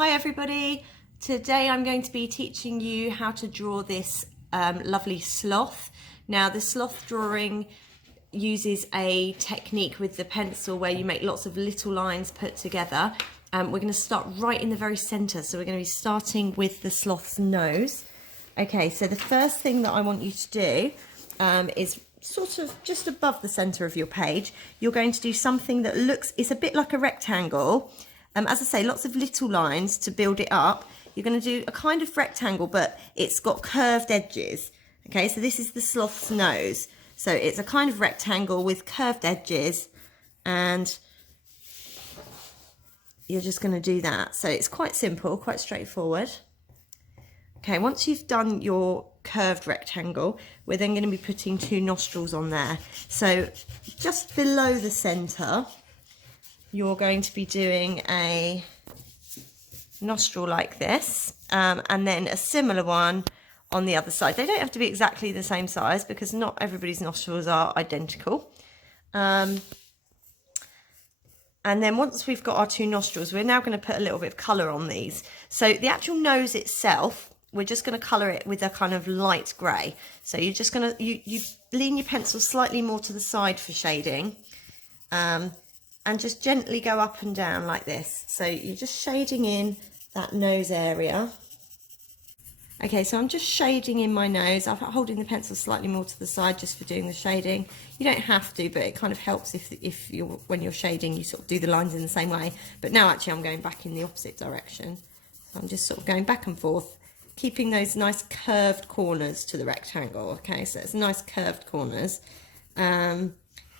Hi everybody, today I'm going to be teaching you how to draw this lovely sloth. Now the sloth drawing uses a technique with the pencil where you make lots of little lines put together. We're going to start right in the very centre, so we're going to be starting with the sloth's nose. Okay, so the first thing that I want you to do is sort of just above the centre of your page. You're going to do something that it's a bit like a rectangle. As I say, lots of little lines to build it up. You're going to do a kind of rectangle, but it's got curved edges. Okay, so this is the sloth's nose. So it's a kind of rectangle with curved edges, and you're just going to do that. So it's quite simple, quite straightforward. Okay, once you've done your curved rectangle, we're then going to be putting two nostrils on there. So just below the centre, you're going to be doing a nostril like this, and then a similar one on the other side. They don't have to be exactly the same size because not everybody's nostrils are identical. And then once we've got our two nostrils, we're now going to put a little bit of colour on these. So the actual nose itself, we're just going to colour it with a kind of light grey. So you're just going to, you lean your pencil slightly more to the side for shading. And just gently go up and down like this. So you're just shading in that nose area. Okay, so I'm just shading in my nose. I'm holding the pencil slightly more to the side just for doing the shading. You don't have to, but it kind of helps if when you're shading, you sort of do the lines in the same way. But now actually I'm going back in the opposite direction. So I'm just sort of going back and forth, keeping those nice curved corners to the rectangle. Okay, so it's nice curved corners.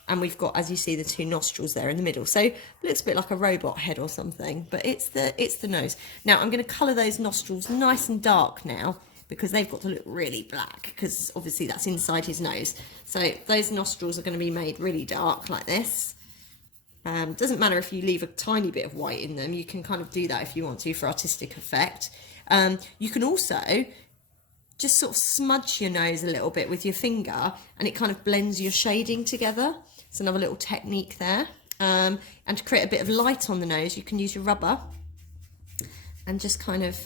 And we've got, as you see, the two nostrils there in the middle. So it looks a bit like a robot head or something, but it's the nose. Now I'm going to colour those nostrils nice and dark now, because they've got to look really black, because obviously that's inside his nose. So those nostrils are going to be made really dark like this. Doesn't matter if you leave a tiny bit of white in them. You can kind of do that if you want to for artistic effect. You can also just sort of smudge your nose a little bit with your finger, and it kind of blends your shading together. It's another little technique there. And to create a bit of light on the nose, you can use your rubber and just kind of,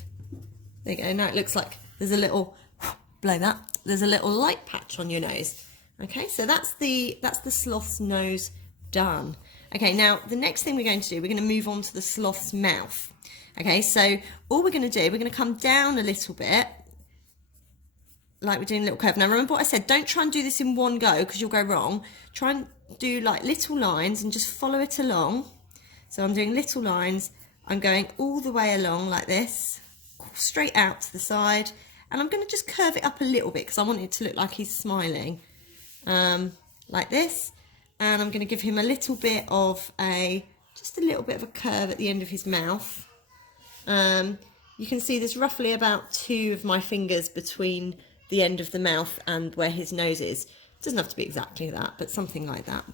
there you go. Now it looks like there's a little, blow that, there's a little light patch on your nose. Okay, so that's the sloth's nose done. Okay, now the next thing we're going to do, we're going to move on to the sloth's mouth. Okay, so all we're going to do, we're going to come down a little bit, like we're doing a little curve. Now remember what I said, don't try and do this in one go because you'll go wrong. Try and do like little lines and just follow it along. So I'm doing little lines, I'm going all the way along like this, straight out to the side, and I'm going to just curve it up a little bit because I want it to look like he's smiling, like this. And I'm going to give him a little bit of just a little bit of a curve at the end of his mouth. You can see there's roughly about 2 of my fingers between the end of the mouth and where his nose is. It doesn't have to be exactly that, but something like that.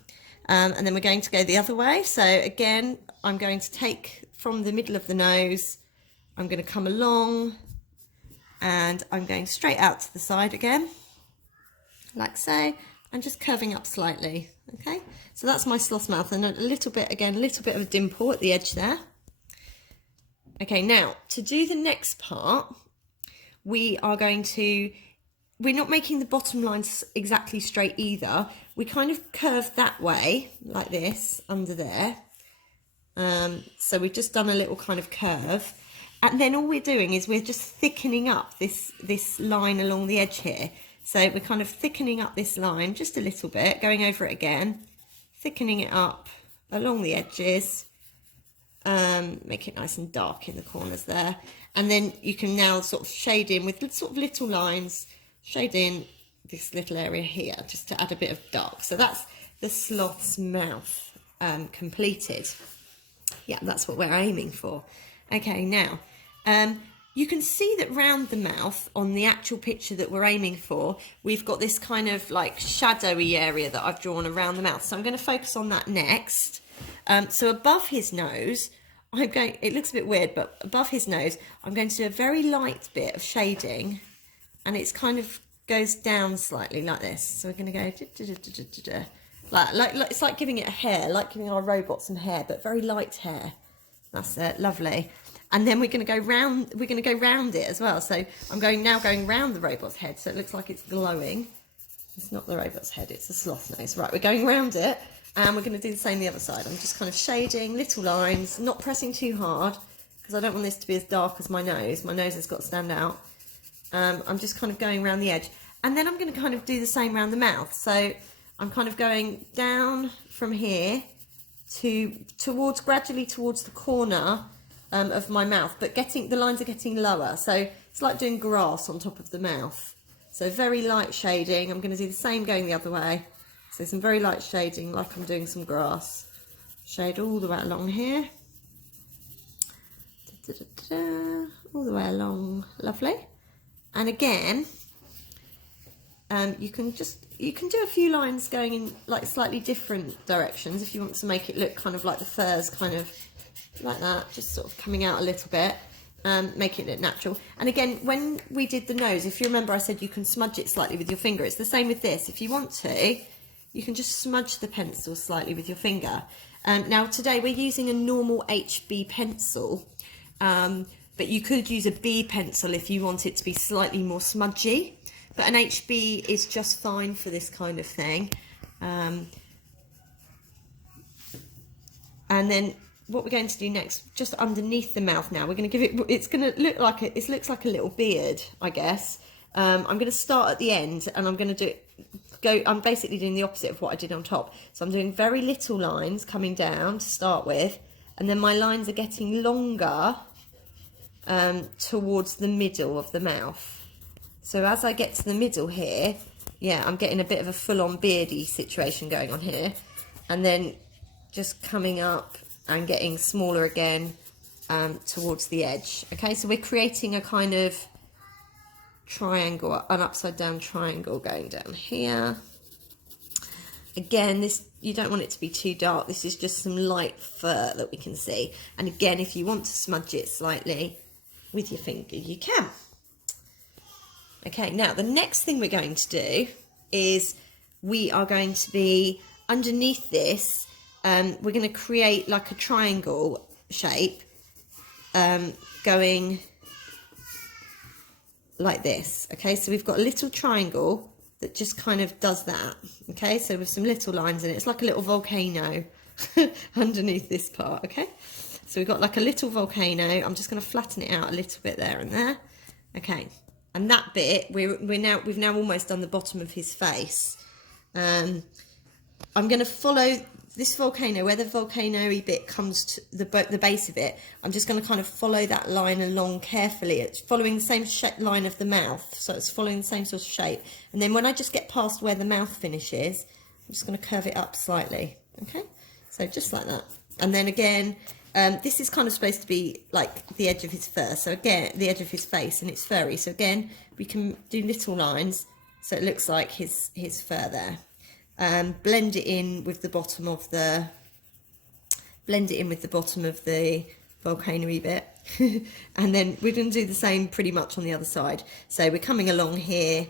And then we're going to go the other way. So again, I'm going to take from the middle of the nose, I'm going to come along, and I'm going straight out to the side again, like so, and just curving up slightly. Okay, so that's my sloth's mouth, and a little bit, again, a little bit of a dimple at the edge there. Okay, now to do the next part, we're not making the bottom lines exactly straight either. We kind of curve that way, like this, under there. So we've just done a little kind of curve. And then all we're doing is we're just thickening up this line along the edge here. So we're kind of thickening up this line just a little bit, going over it again, thickening it up along the edges. Make it nice and dark in the corners there. And then you can now sort of shade in with sort of little lines, shade in this little area here just to add a bit of dark. So that's the sloth's mouth completed. Yeah, that's what we're aiming for. Okay, now you can see that round the mouth on the actual picture that we're aiming for, we've got this kind of like shadowy area that I've drawn around the mouth. So I'm going to focus on that next. So above his nose, it looks a bit weird, but above his nose, I'm going to do a very light bit of shading, and it's kind of goes down slightly like this. So we're going to go like it's like giving it a hair, like giving our robot some hair, but very light hair. That's it, lovely. And then we're going to go round it as well. So I'm now going round the robot's head, so it looks like it's glowing. It's not the robot's head, it's the sloth nose. Right, we're going round it, and we're going to do the same the other side. I'm just kind of shading little lines, not pressing too hard, because I don't want this to be as dark as my nose. My nose has got to stand out. I'm just kind of going around the edge. And then I'm going to kind of do the same around the mouth. So I'm kind of going down from here gradually towards the corner of my mouth, but the lines are getting lower. So it's like doing grass on top of the mouth. So very light shading. I'm going to do the same going the other way. So some very light shading, like I'm doing some grass. Shade all the way along here. All the way along, lovely. And again, you can do a few lines going in like slightly different directions if you want to make it look kind of like the fur's kind of like that, just sort of coming out a little bit, making it look natural. And again, when we did the nose, if you remember, I said you can smudge it slightly with your finger. It's the same with this. If you want to, you can just smudge the pencil slightly with your finger. Now today we're using a normal HB pencil, but you could use a B pencil if you want it to be slightly more smudgy. But an HB is just fine for this kind of thing. And then what we're going to do next, just underneath the mouth now, we're going to give it, it's going to look like it looks like a little beard, I guess. I'm going to start at the end, and I'm going to I'm basically doing the opposite of what I did on top. So I'm doing very little lines coming down to start with, and then my lines are getting longer towards the middle of the mouth. So as I get to the middle here, yeah, I'm getting a bit of a full-on beardy situation going on here, and then just coming up and getting smaller again towards the edge. Okay, so we're creating a kind of triangle, an upside down triangle going down here. Again, this, you don't want it to be too dark. This is just some light fur that we can see. And again, if you want to smudge it slightly with your finger, you can. Okay, now the next thing we're going to do is we are going to be underneath this, we're going to create like a triangle shape going like this. Okay, so we've got a little triangle that just kind of does that. Okay, so with some little lines in it, it's like a little volcano underneath this part. Okay, so we've got like a little volcano. I'm just going to flatten it out a little bit there and there. Okay, and that bit we've now almost done the bottom of his face. I'm going to follow this volcano, where the volcano-y bit comes to the base of it. I'm just going to kind of follow that line along carefully. It's following the same line of the mouth, so it's following the same sort of shape. And then when I just get past where the mouth finishes, I'm just going to curve it up slightly. Okay, so just like that. And then again, this is kind of supposed to be like the edge of his fur. So again, the edge of his face, and it's furry. So again, we can do little lines so it looks like his fur there. Blend it in with the bottom of the volcano-y bit. And then we're going to do the same pretty much on the other side. So we're coming along here.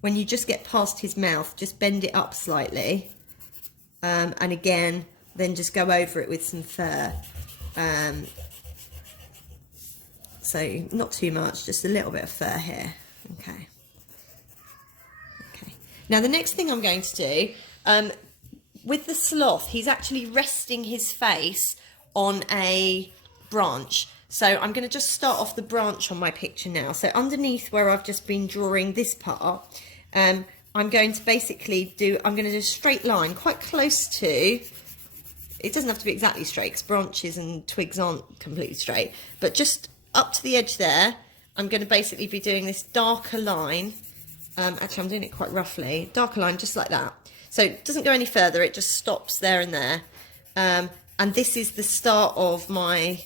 When you just get past his mouth, just bend it up slightly. And again, then just go over it with some fur. So not too much, just a little bit of fur here. Okay. Okay. Now the next thing I'm going to do, with the sloth, he's actually resting his face on a branch. So I'm going to just start off the branch on my picture now. So underneath where I've just been drawing this part, I'm going to basically do a straight line quite close to, it doesn't have to be exactly straight because branches and twigs aren't completely straight, but just up to the edge there, I'm going to basically be doing this darker line. Actually, I'm doing it quite roughly, darker line just like that. So it doesn't go any further, it just stops there and there. And this is the start of my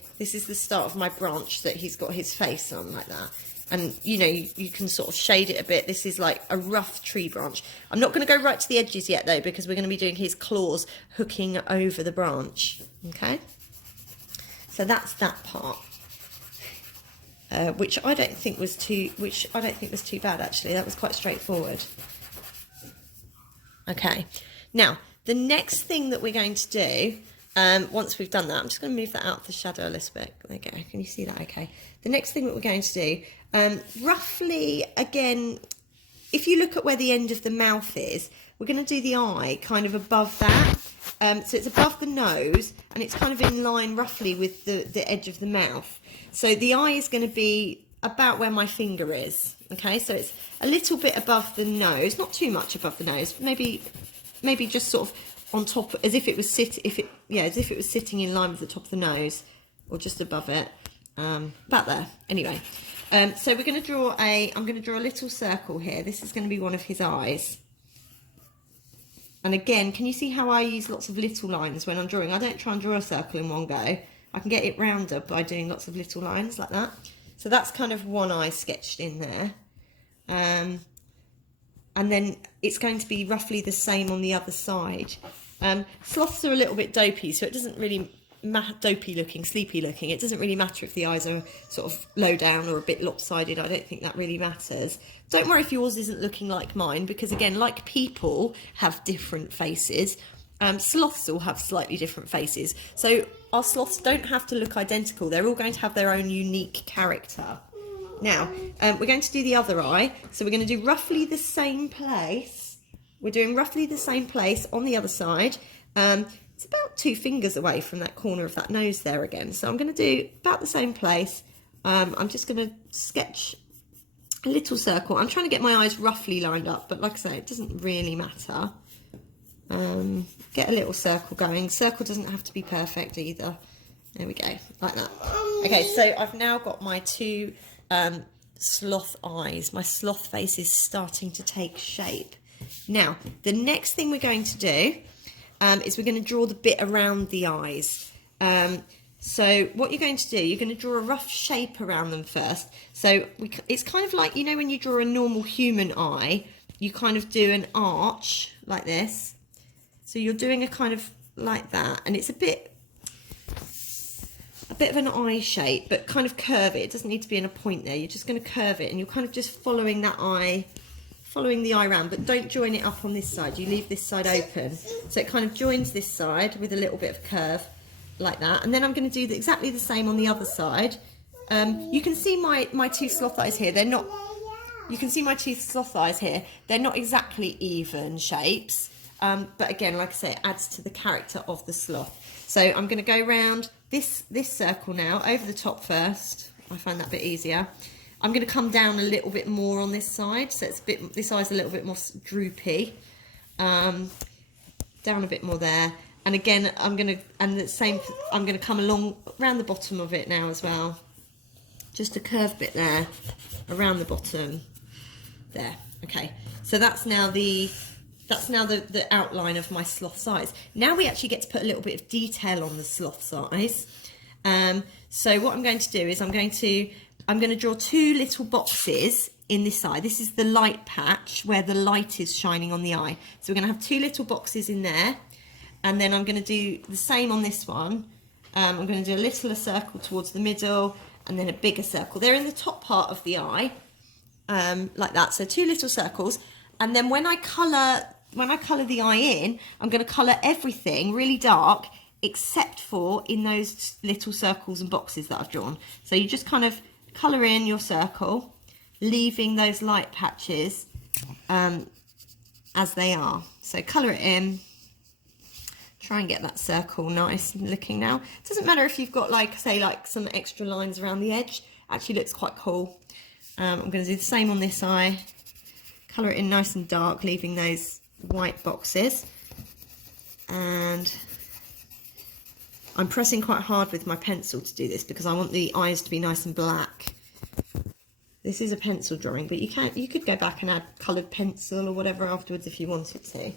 branch that he's got his face on like that. And you know, you can sort of shade it a bit. This is like a rough tree branch. I'm not going to go right to the edges yet though, because we're going to be doing his claws hooking over the branch. Okay, so that's that part, which I don't think was too bad actually. That was quite straightforward. Okay, now the next thing that we're going to do once we've done that, I'm just going to move that out of the shadow a little bit. There you go. Can you see that? Okay. The next thing that we're going to do, roughly, again, if you look at where the end of the mouth is, we're going to do the eye kind of above that. So it's above the nose, and it's kind of in line roughly with the edge of the mouth. So the eye is going to be about where my finger is. Okay, so it's a little bit above the nose, not too much above the nose, maybe just sort of on top, as if it was sitting in line with the top of the nose, or just above it, about there. Anyway, so we're going to draw I'm going to draw a little circle here. This is going to be one of his eyes. And again, can you see how I use lots of little lines when I'm drawing? I don't try and draw a circle in one go. I can get it rounder by doing lots of little lines like that. So that's kind of one eye sketched in there. And then it's going to be roughly the same on the other side. Sloths are a little bit dopey, so it doesn't really dopey looking, sleepy looking. It doesn't really matter if the eyes are sort of low down or a bit lopsided. I don't think that really matters. Don't worry if yours isn't looking like mine, because again, like people have different faces, sloths all have slightly different faces. So our sloths don't have to look identical. They're all going to have their own unique character. Now, we're going to do the other eye. So we're going to do roughly the same place. We're doing roughly the same place on the other side. It's about 2 fingers away from that corner of that nose there again. So I'm going to do about the same place. I'm just going to sketch a little circle. I'm trying to get my eyes roughly lined up, but like I say, it doesn't really matter. Get a little circle going. Circle doesn't have to be perfect either. There we go, like that. Okay, so I've now got my 2 sloth eyes. My sloth face is starting to take shape. Now, the next thing we're going to do is we're going to draw the bit around the eyes. So what you're going to do, you're going to draw a rough shape around them first. So it's kind of like, you know, when you draw a normal human eye, you kind of do an arch like this. So you're doing a kind of like that, and it's a bit of an eye shape, but kind of curve it. It doesn't need to be in a point there. You're just going to curve it, and you're kind of just following that eye, following the eye around, but don't join it up on this side. You leave this side open. So it kind of joins this side with a little bit of curve like that. And then I'm going to do exactly the same on the other side. You can see my 2 sloth eyes here. They're not, you can see my 2 sloth eyes here. They're not exactly even shapes. But again, like I say, it adds to the character of the sloth. So I'm going to go around this circle now, over the top first. I find that a bit easier. I'm going to come down a little bit more on this side, so it's this eye's a little bit more droopy. Down a bit more there, and again I'm going to come along around the bottom of it now as well. Just a curved bit there, around the bottom, there. Okay, so that's now the outline of my sloth's eyes. Now we actually get to put a little bit of detail on the sloth's eyes. So what I'm going to do is I'm going to draw 2 little boxes in this eye. This is the light patch where the light is shining on the eye. So we're going to have 2 little boxes in there, and then I'm going to do the same on this one. I'm going to do a little circle towards the middle, and then a bigger circle. They're in the top part of the eye, like that. So 2 little circles, and then when I colour the eye in, I'm going to colour everything really dark except for in those little circles and boxes that I've drawn. So you just kind of colour in your circle, leaving those light patches as they are. So colour it in, try and get that circle nice and looking now. It doesn't matter if you've got like some extra lines around the edge, actually looks quite cool. I'm going to do the same on this eye, colour it in nice and dark, leaving those white boxes, and I'm pressing quite hard with my pencil to do this because I want the eyes to be nice and black. This is a pencil drawing, but you could go back and add coloured pencil or whatever afterwards if you wanted to.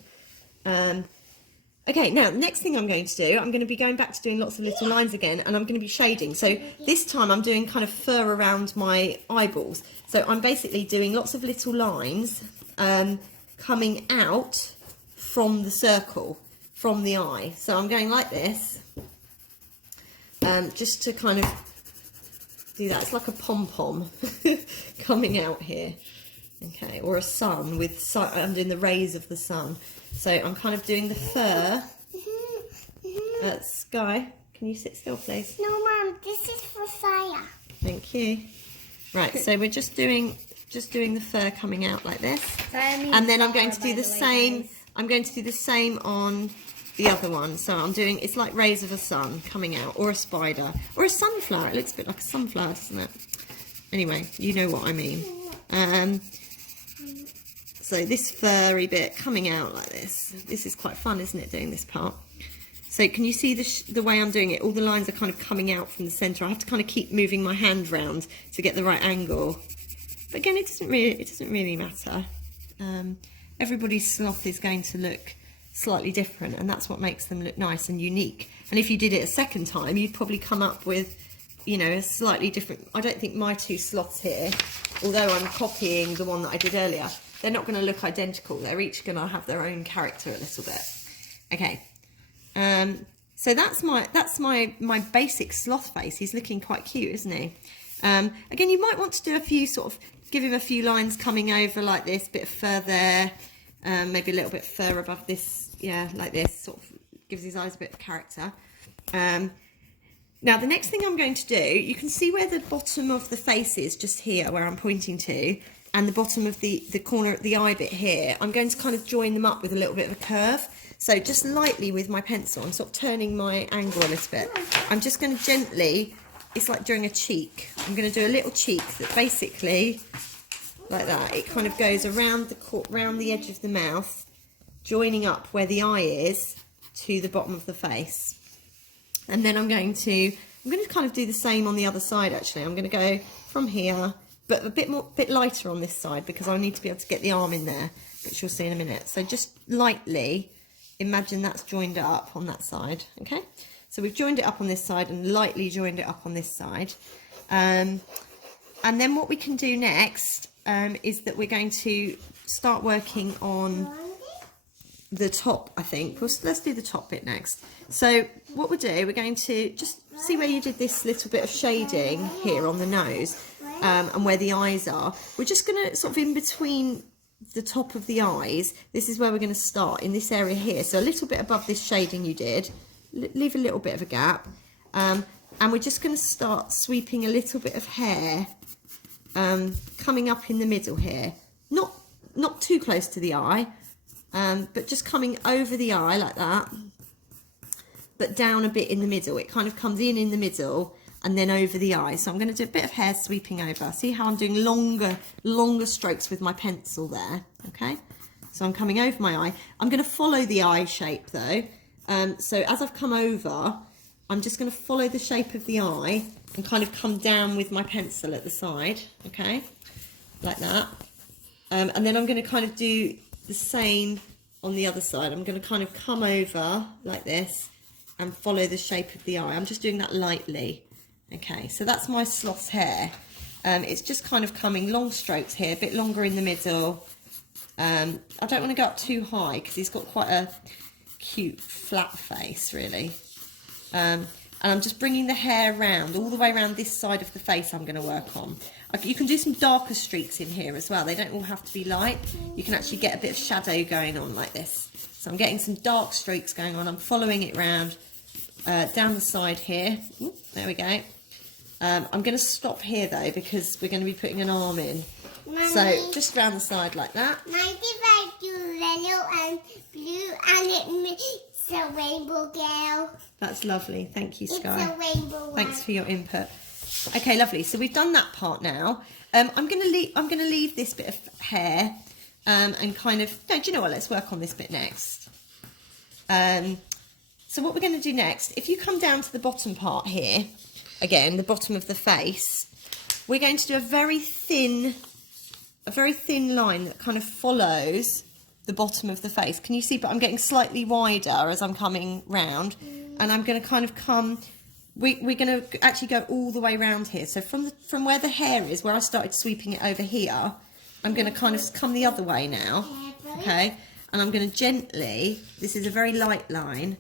Okay, now the next thing I'm going to do, I'm going to be going back to doing lots of little lines again, and I'm going to be shading. So this time I'm doing kind of fur around my eyeballs. So I'm basically doing lots of little lines coming out from the circle, from the eye. So I'm going like this, just to kind of do that. It's like a pom-pom coming out here, okay, or a sun and in the rays of the sun. So I'm kind of doing the fur Sky, can you sit still, please? No, Mum, this is for fire. Thank you. Right, so we're just doing the fur coming out like this, and then I'm going to do the same. I'm going to do the same on the other one. So I'm doing, it's like rays of a sun coming out, or a spider, or a sunflower. It looks a bit like a sunflower, doesn't it? Anyway, you know what I mean. So this furry bit coming out like this. This is quite fun, isn't it, doing this part? So can you see the way I'm doing it? All the lines are kind of coming out from the centre. I have to kind of keep moving my hand round to get the right angle. But again, it doesn't really matter. Everybody's sloth is going to look slightly different, and that's what makes them look nice and unique. And if you did it a second time, you'd probably come up with, you know, a slightly different. I don't think my two sloths here, although I'm copying the one that I did earlier, they're not going to look identical. They're each going to have their own character a little bit. Okay. So that's my basic sloth face. He's looking quite cute, isn't he? Again, you might want to do a few sort of, give him a few lines coming over like this, bit of fur there, maybe a little bit fur above this, yeah, like this, sort of gives his eyes a bit of character. Now the next thing I'm going to do, you can see where the bottom of the face is, just here where I'm pointing to, and the bottom of the corner, the eye bit here. I'm going to kind of join them up with a little bit of a curve. So just lightly with my pencil, I'm sort of turning my angle a little bit. I'm just going to gently, it's like drawing a cheek. I'm going to do a little cheek that basically, like that, it kind of goes around the edge of the mouth, joining up where the eye is to the bottom of the face. And then I'm going to kind of do the same on the other side actually. I'm going to go from here, but a bit lighter on this side because I need to be able to get the arm in there, which you'll see in a minute. So just lightly, imagine that's joined up on that side, okay? So we've joined it up on this side and lightly joined it up on this side. And then what we can do next is that we're going to start working on the top, I think. Let's do the top bit next. So what we'll do, we're going to just see where you did this little bit of shading here on the nose and where the eyes are. We're just going to sort of in between the top of the eyes, this is where we're going to start, in this area here. So a little bit above this shading you did, leave a little bit of a gap, and we're just going to start sweeping a little bit of hair coming up in the middle here, not too close to the eye, but just coming over the eye like that, but down a bit in the middle. It kind of comes in the middle and then over the eye. So I'm going to do a bit of hair sweeping over. See how I'm doing longer strokes with my pencil there, okay? So I'm coming over my eye. I'm going to follow the eye shape though. So as I've come over, I'm just going to follow the shape of the eye and kind of come down with my pencil at the side, okay? Like that. And then I'm going to kind of do the same on the other side. I'm going to kind of come over like this and follow the shape of the eye. I'm just doing that lightly. Okay, so that's my sloth's hair. It's just kind of coming long strokes here, a bit longer in the middle. I don't want to go up too high because he's got quite a cute flat face, really. And I'm just bringing the hair round, all the way around this side of the face I'm going to work on. You can do some darker streaks in here as well. They don't all have to be light. You can actually get a bit of shadow going on like this. So I'm getting some dark streaks going on. I'm following it round down the side here. Ooh, there we go. I'm going to stop here though because we're going to be putting an arm in. Mommy, so just round the side like that. Might if I do yellow and blue and it makes a rainbow girl? That's lovely. Thank you, Sky. It's a rainbow one. Thanks for your input. Okay, lovely. So we've done that part now. I'm going to leave this bit of hair and kind of. No, do you know what? Let's work on this bit next. So what we're going to do next, if you come down to the bottom part here, again, the bottom of the face, we're going to do a very thin line that kind of follows the bottom of the face. Can you see? But I'm getting slightly wider as I'm coming round, and I'm going to kind of come. We're going to actually go all the way around here. So from where the hair is, where I started sweeping it over here, I'm going to kind of come the other way now. Okay, and I'm going to gently. This is a very light line.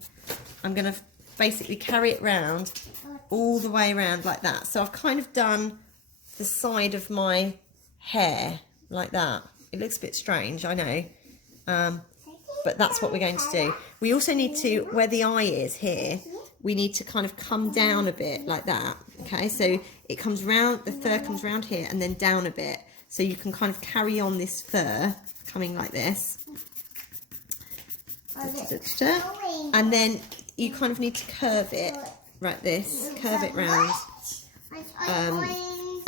I'm going to basically carry it round all the way around like that. So I've kind of done the side of my hair like that. It looks a bit strange, I know, but that's what we're going to do. We also need to, where the eye is here, we need to kind of come down a bit like that. Okay, so it comes round, the fur comes round here and then down a bit. So you can kind of carry on this fur coming like this. And then you kind of need to curve it like this, curve it round.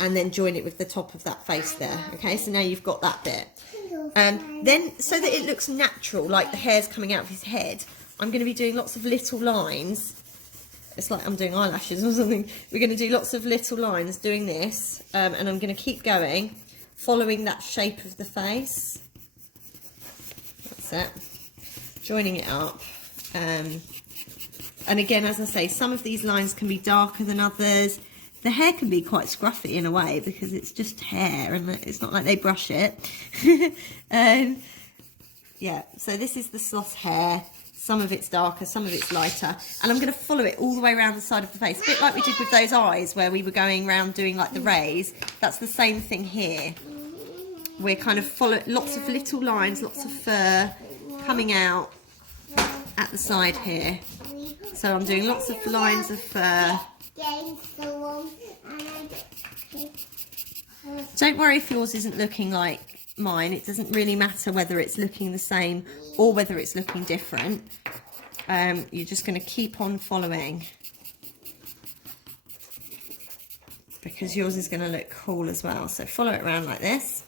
And then join it with the top of that face there. Okay, so now you've got that bit. Then, so that it looks natural, like the hair's coming out of his head, I'm going to be doing lots of little lines. It's like I'm doing eyelashes or something. We're going to do lots of little lines doing this. And I'm going to keep going, following that shape of the face. That's it. Joining it up. And again, as I say, some of these lines can be darker than others. The hair can be quite scruffy in a way because it's just hair and it's not like they brush it. Yeah, so this is the sloth hair. Some of it's darker, some of it's lighter. And I'm going to follow it all the way around the side of the face. A bit like we did with those eyes where we were going around doing like the rays. That's the same thing here. We're kind of following lots of little lines, lots of fur coming out at the side here. So I'm doing lots of lines of fur. Don't worry if yours isn't looking like mine. It doesn't really matter whether it's looking the same or whether it's looking different. You're just going to keep on following because yours is going to look cool as well. So follow it around like this.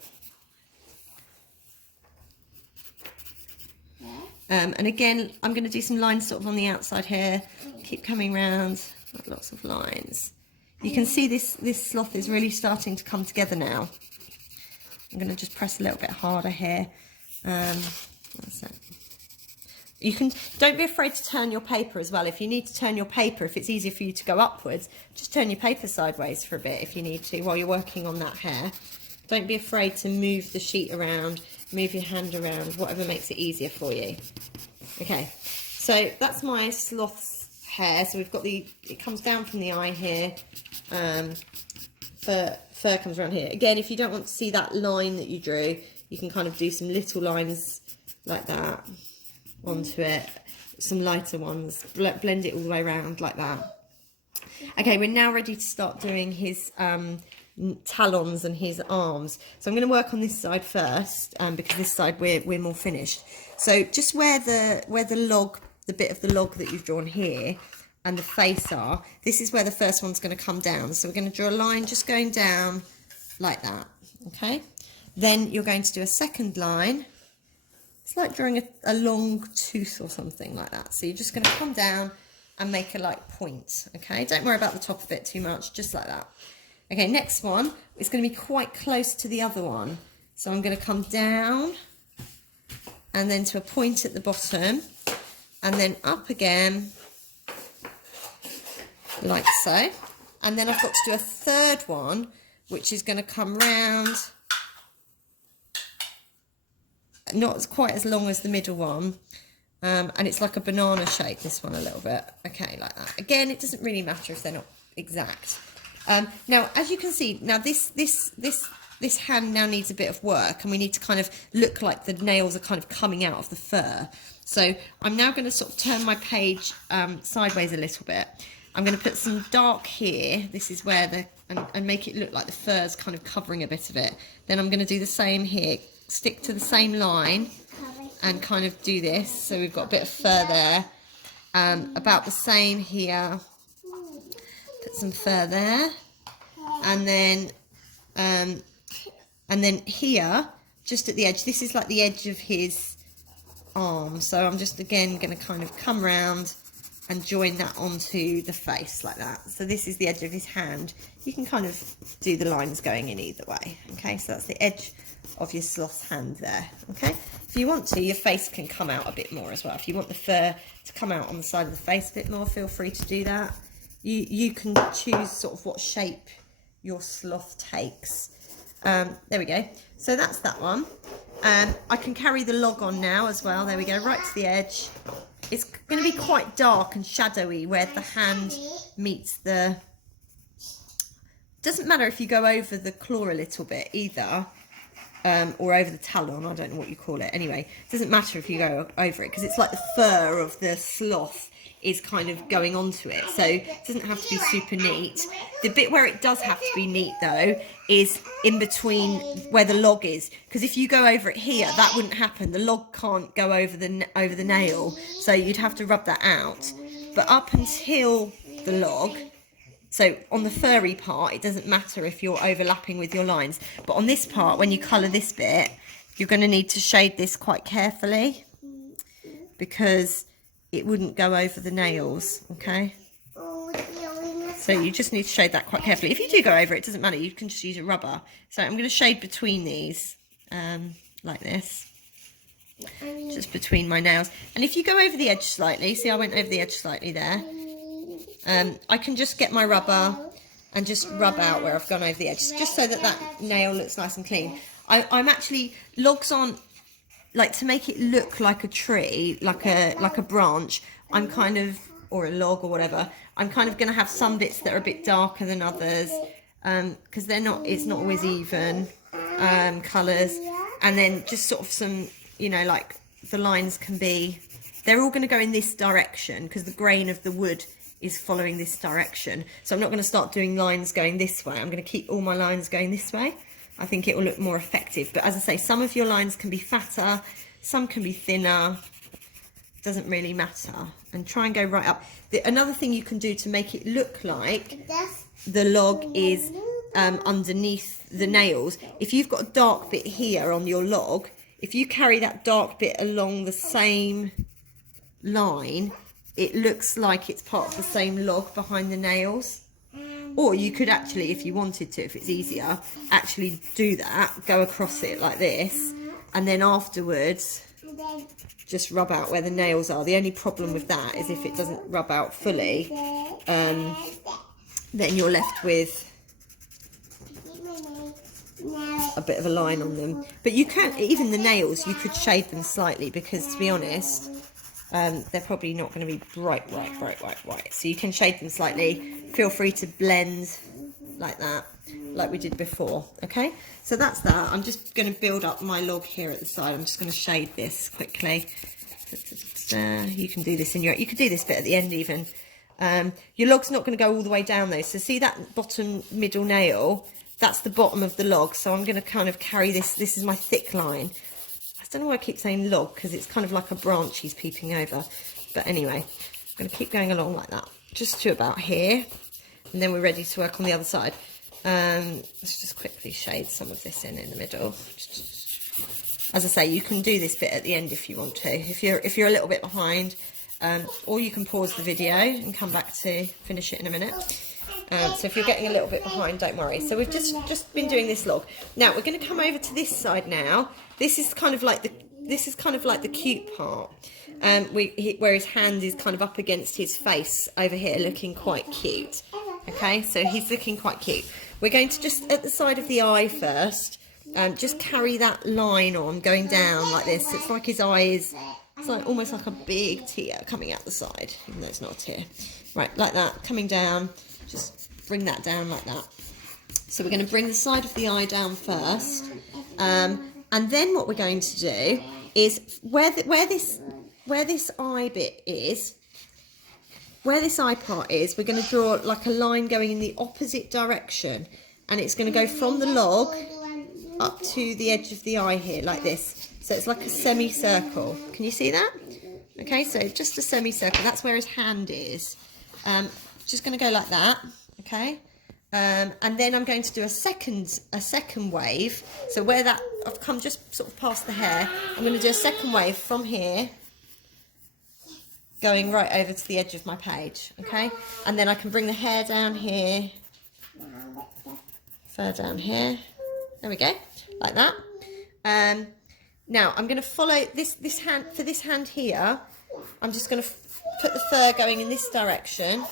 And again, I'm going to do some lines sort of on the outside here. Keep coming round. Lots of lines. You can see this sloth is really starting to come together now. I'm going to just press a little bit harder here. That's it. You can, don't be afraid to turn your paper as well. If you need to turn your paper, if it's easier for you to go upwards, just turn your paper sideways for a bit if you need to while you're working on that hair. Don't be afraid to move the sheet around, move your hand around, whatever makes it easier for you. Okay, so that's my sloth's hair. So we've got it comes down from the eye here. Fur comes around here. Again, if you don't want to see that line that you drew, you can kind of do some little lines like that onto it, some lighter ones, blend it all the way around like that. Okay, we're now ready to start doing his talons and his arms. So I'm going to work on this side first, because this side we're more finished. So just where the log, the bit of the log that you've drawn here and the face are, this is where the first one's going to come down. So we're going to draw a line just going down like that. Okay, then you're going to do a second line. It's like drawing a long tooth or something like that. So you're just going to come down and make a like point. Okay, don't worry about the top of it too much, just like that. Okay, next one is going to be quite close to the other one. So I'm going to come down and then to a point at the bottom and then up again like so. And then I've got to do a third one, which is going to come round, not quite as long as the middle one. And it's like a banana shape, this one a little bit. Okay, like that. Again, it doesn't really matter if they're not exact. Now, as you can see, now this hand now needs a bit of work, and we need to kind of look like the nails are kind of coming out of the fur. So I'm now going to sort of turn my page sideways a little bit. I'm going to put some dark here. This is where and make it look like the fur's kind of covering a bit of it. Then I'm going to do the same here. Stick to the same line and kind of do this. So we've got a bit of fur there. About the same here. Put some fur there, and then here, just at the edge, this is like the edge of his arm. So I'm just again going to kind of come round and join that onto the face like that. So this is the edge of his hand. You can kind of do the lines going in either way. Okay, so that's the edge of your sloth's hand there. Okay, if you want to, your face can come out a bit more as well. If you want the fur to come out on the side of the face a bit more, feel free to do that. You can choose sort of what shape your sloth takes. There we go. So that's that one. I can carry the log on now as well. There we go, right to the edge. It's going to be quite dark and shadowy where the hand meets the... Doesn't matter if you go over the claw a little bit either. or over the talon, I don't know what you call it. Anyway, it doesn't matter if you go over it because it's like the fur of the sloth is kind of going onto it, so it doesn't have to be super neat. The bit where it does have to be neat though is in between where the log is, because if you go over it here, that wouldn't happen. The log can't go over the nail, so you'd have to rub that out. But up until the log, so on the furry part, it doesn't matter if you're overlapping with your lines, but on this part, when you colour this bit, you're going to need to shade this quite carefully because it wouldn't go over the nails, okay? So you just need to shade that quite carefully. If you do go over it, doesn't matter, you can just use a rubber. So I'm going to shade between these, like this, just between my nails. And if you go over the edge slightly, see I went over the edge slightly there, I can just get my rubber and just rub out where I've gone over the edge, just so that that nail looks nice and clean. I'm actually, logs on, like to make it look like a tree, like a branch, I'm kind of, or a log or whatever, I'm kind of going to have some bits that are a bit darker than others, because it's not always even colours, and then just sort of some, you know, like the lines can be, they're all going to go in this direction because the grain of the wood is following this direction. So I'm not going to start doing lines going this way, I'm going to keep all my lines going this way. I think it will look more effective. But as I say, some of your lines can be fatter, some can be thinner, doesn't really matter. And try and go right up. Another thing you can do to make it look like the log is underneath the nails, if you've got a dark bit here on your log, if you carry that dark bit along the same line, it looks like it's part of the same log behind the nails. Or you could actually, if you wanted to, if it's easier, actually do that, go across it like this, and then afterwards just rub out where the nails are. The only problem with that is if it doesn't rub out fully, then you're left with a bit of a line on them. But you can, even the nails, you could shade them slightly, because to be honest, they're probably not going to be bright. So you can shade them slightly. Feel free to blend like that, like we did before. Okay, so that's that. I'm just going to build up my log here at the side. I'm just going to shade this quickly. You can do this you could do this bit at the end even. Your log's not going to go all the way down though. So see that bottom middle nail? That's the bottom of the log. So I'm going to kind of carry this. This is my thick line. I don't know why I keep saying log, because it's kind of like a branch he's peeping over. But anyway, I'm going to keep going along like that, just to about here. And then we're ready to work on the other side. Let's just quickly shade some of this in the middle. As I say, you can do this bit at the end if you want to. If you're a little bit behind, or you can pause the video and come back to finish it in a minute. So if you're getting a little bit behind, don't worry. So we've just been doing this log. Now we're going to come over to this side now. This is kind of like the cute part. Where his hand is kind of up against his face over here, looking quite cute. Okay, so he's looking quite cute. We're going to just at the side of the eye first, just carry that line on, going down like this. It's like his eye is, it's like almost like a big tear coming out the side, even though it's not a tear. Right, like that, coming down. Just bring that down like that. So we're going to bring the side of the eye down first, and then what we're going to do is where this eye bit is, where this eye part is, we're going to draw like a line going in the opposite direction, and it's going to go from the log up to the edge of the eye here like this. So it's like a semicircle. Can you see that? Okay, so just a semicircle. That's where his hand is. Just going to go like that. Okay, and then I'm going to do a second wave. So where that, I've come just sort of past the hair, I'm going to do a second wave from here, going right over to the edge of my page. Okay, and then I can bring the hair down here, further down here. There we go, like that. Now I'm going to follow this hand. For this hand here, I'm just going to put the fur going in this direction.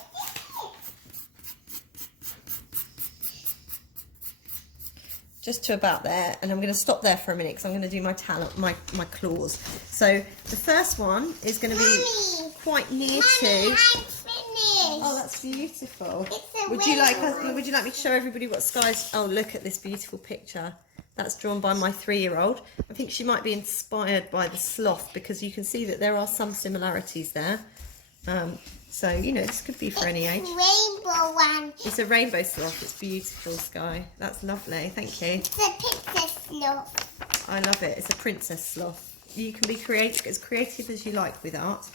Just to about there, and I'm going to stop there for a minute because I'm going to do my claws. So the first one is going to be quite near to. Oh, that's beautiful. Would you like me to show everybody what Sky's? Oh, look at this beautiful picture. That's drawn by my 3-year-old. I think she might be inspired by the sloth because you can see that there are some similarities there. So, you know, this could be for any age. Rainbow one. It's a rainbow sloth. It's beautiful, Sky. That's lovely. Thank you. It's a princess sloth. I love it. It's a princess sloth. You can be as creative as you like with art.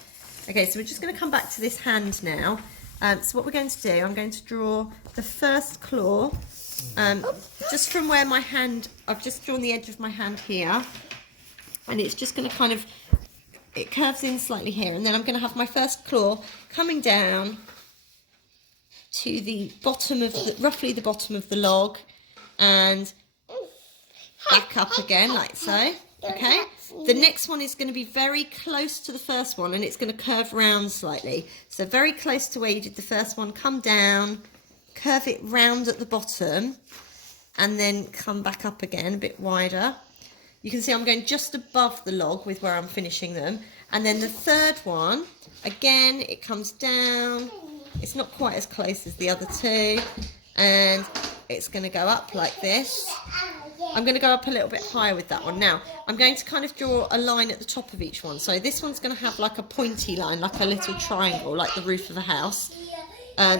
Okay, so we're just going to come back to this hand now. So what we're going to do, I'm going to draw the first claw. Just from where my hand, I've just drawn the edge of my hand here. And it's just going to kind of, it curves in slightly here. And then I'm going to have my first claw coming down to the bottom of, roughly the bottom of the log. And back up again, like so. Okay, the next one is going to be very close to the first one and it's going to curve round slightly. So very close to where you did the first one, come down, curve it round at the bottom and then come back up again a bit wider. You can see I'm going just above the log with where I'm finishing them. And then the third one, again, it comes down. It's not quite as close as the other two. And it's going to go up like this. I'm going to go up a little bit higher with that one. Now, I'm going to kind of draw a line at the top of each one. So this one's going to have like a pointy line, like a little triangle, like the roof of a house.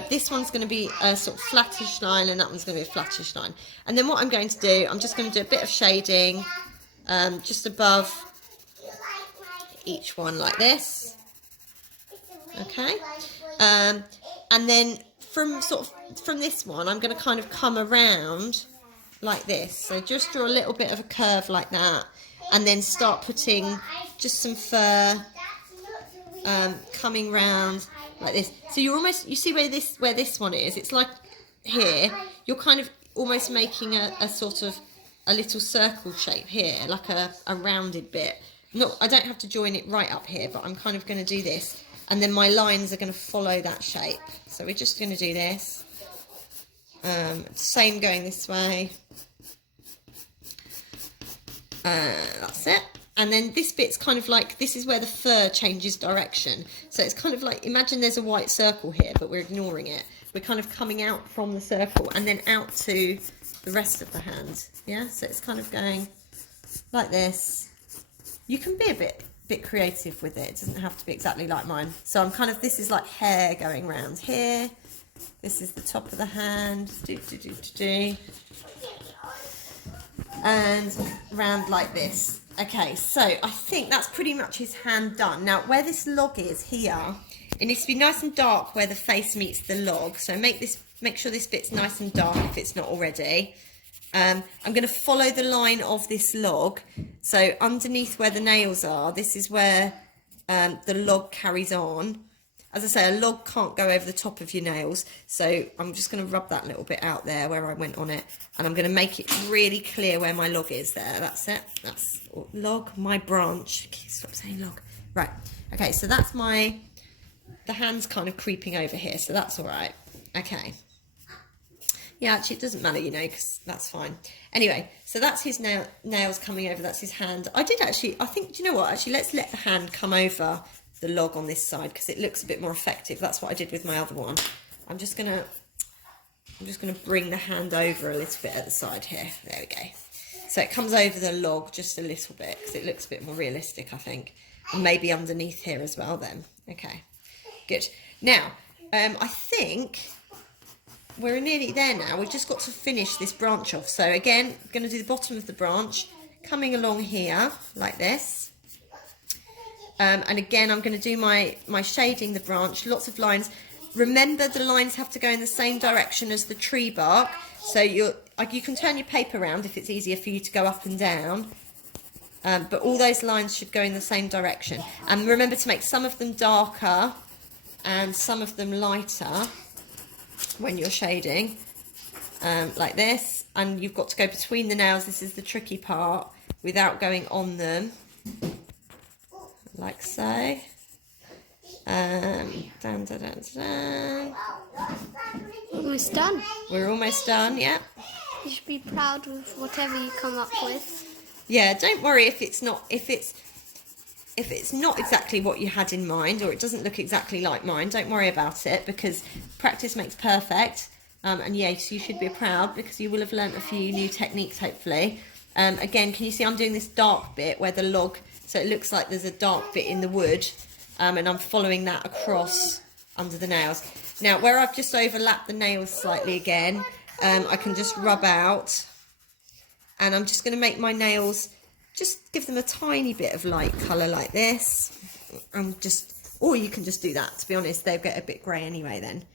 This one's going to be a sort of flattish line and that one's going to be a flattish line. And then what I'm going to do, I'm just going to do a bit of shading just above each one like this. Okay. And then from this one, I'm going to kind of come around like this. So just draw a little bit of a curve like that and then start putting just some fur coming round like this. So you're almost, you see where this one is, it's like here, you're kind of almost making a sort of a little circle shape here, like a rounded bit. I don't have to join it right up here, but I'm kind of going to do this and then my lines are going to follow that shape. So we're just going to do this. Same going this way. That's it. And then this bit's kind of like, this is where the fur changes direction. So it's kind of like, imagine there's a white circle here, but we're ignoring it. We're kind of coming out from the circle and then out to the rest of the hand. Yeah, so it's kind of going like this. You can be a bit creative with it. It doesn't have to be exactly like mine. So I'm kind of, this is like hair going round here. This is the top of the hand. And round like this. Okay, so I think that's pretty much his hand done. Now, where this log is here, it needs to be nice and dark where the face meets the log. So make sure this bit's nice and dark if it's not already. I'm going to follow the line of this log. So underneath where the nails are, this is where the log carries on. As I say, a log can't go over the top of your nails, so I'm just going to rub that little bit out there where I went on it, and I'm going to make it really clear where my log is there. That's it. That's log, my branch. Stop saying log. Right. Okay, so that's the hand's kind of creeping over here, so that's all right. Okay. Yeah, actually, it doesn't matter, you know, because that's fine. Anyway, so that's his nails coming over. That's his hand. I think, do you know what? Actually, let's let the hand come over the log on this side because it looks a bit more effective. That's what I did with my other one. I'm just gonna bring the hand over a little bit at the side here. There we go. So it comes over the log just a little bit because it looks a bit more realistic, I think. And maybe underneath here as well then. Okay, good. Now, I think we're nearly there now. We've just got to finish this branch off. So again, I'm going to do the bottom of the branch, coming along here like this. And again, I'm going to do my shading the branch, lots of lines. Remember, the lines have to go in the same direction as the tree bark. So you can turn your paper around if it's easier for you to go up and down. But all those lines should go in the same direction. And remember to make some of them darker and some of them lighter when you're shading, like this. And you've got to go between the nails. This is the tricky part, without going on them. Like so. Dun, dun, dun, dun. Almost done. We're almost done, yeah. You should be proud with whatever you come up with. Yeah, don't worry if it's not exactly what you had in mind, or it doesn't look exactly like mine. Don't worry about it, because practice makes perfect. And yes, you should be proud because you will have learnt a few new techniques, hopefully. Again, can you see I'm doing this dark bit where the log, so it looks like there's a dark bit in the wood, and I'm following that across under the nails. Now, where I've just overlapped the nails slightly again, I can just rub out, and I'm just going to make my nails, just give them a tiny bit of light colour like this. Or you can just do that, to be honest, they'll get a bit grey anyway then.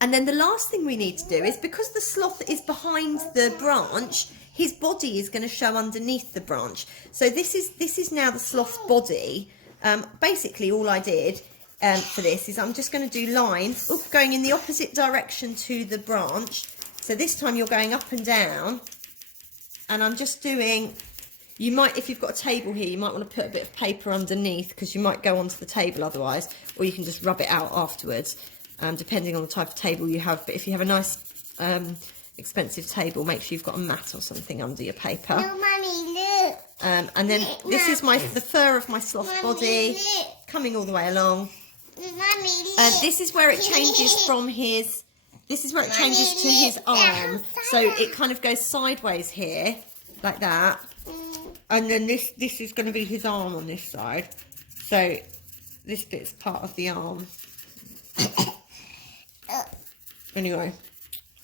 And then the last thing we need to do is, because the sloth is behind the branch, his body is going to show underneath the branch. So this is now the sloth's body. Basically all I did for this is I'm just going to do lines going in the opposite direction to the branch. So this time you're going up and down, and I'm just doing, you might, if you've got a table here, you might want to put a bit of paper underneath because you might go onto the table otherwise, or you can just rub it out afterwards. Depending on the type of table you have. But if you have a nice expensive table, make sure you've got a mat or something under your paper. No, Mummy, look. And then this is the fur of my sloth body, coming all the way along. Mummy, look. This is where it changes from his, this is where it changes to his arm. So it kind of goes sideways here, like that. And then this is going to be his arm on this side. So this bit's part of the arm. Anyway,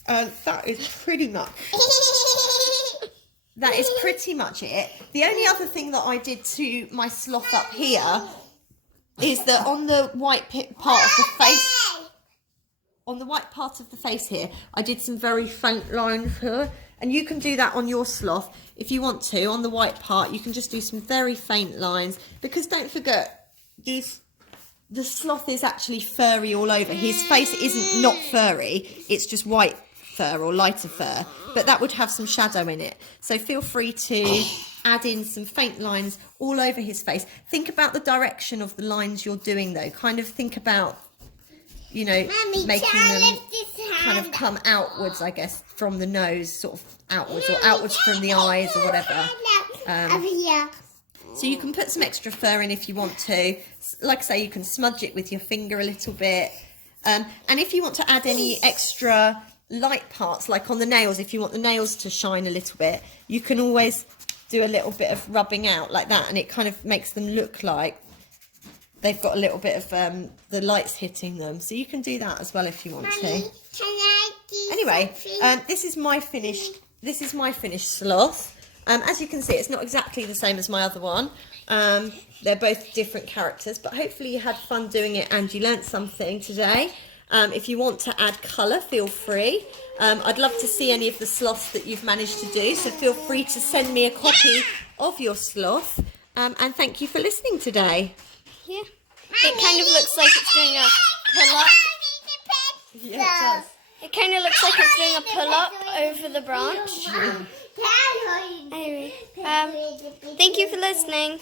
that is pretty much it. The only other thing that I did to my sloth up here is that on the white part of the face, on the white part of the face here, I did some very faint lines here, and you can do that on your sloth if you want to. On the white part, you can just do some very faint lines, because don't forget, the sloth is actually furry all over. His face isn't not furry, it's just white fur or lighter fur, but that would have some shadow in it. So feel free to add in some faint lines all over his face. Think about the direction of the lines you're doing though. Kind of think about, you know, Mommy, making them kind of come outwards, I guess, from the nose, sort of outwards, or outwards from the eyes or whatever. Over here. So you can put some extra fur in if you want to. Like I say, you can smudge it with your finger a little bit. And if you want to add any extra light parts, like on the nails, if you want the nails to shine a little bit, you can always do a little bit of rubbing out like that, and it kind of makes them look like they've got a little bit of the lights hitting them. So you can do that as well if you want to. Can I do Anyway, something? this is my finished sloth. As you can see, it's not exactly the same as my other one. They're both different characters, but hopefully you had fun doing it and you learnt something today. If you want to add colour, feel free. I'd love to see any of the sloths that you've managed to do, so feel free to send me a copy of your sloth. And thank you for listening today. Yeah. It kind of looks like it's doing a pull-up. Yeah, it does. It kind of looks like it's doing a pull-up over the branch. Anyway, thank you for listening.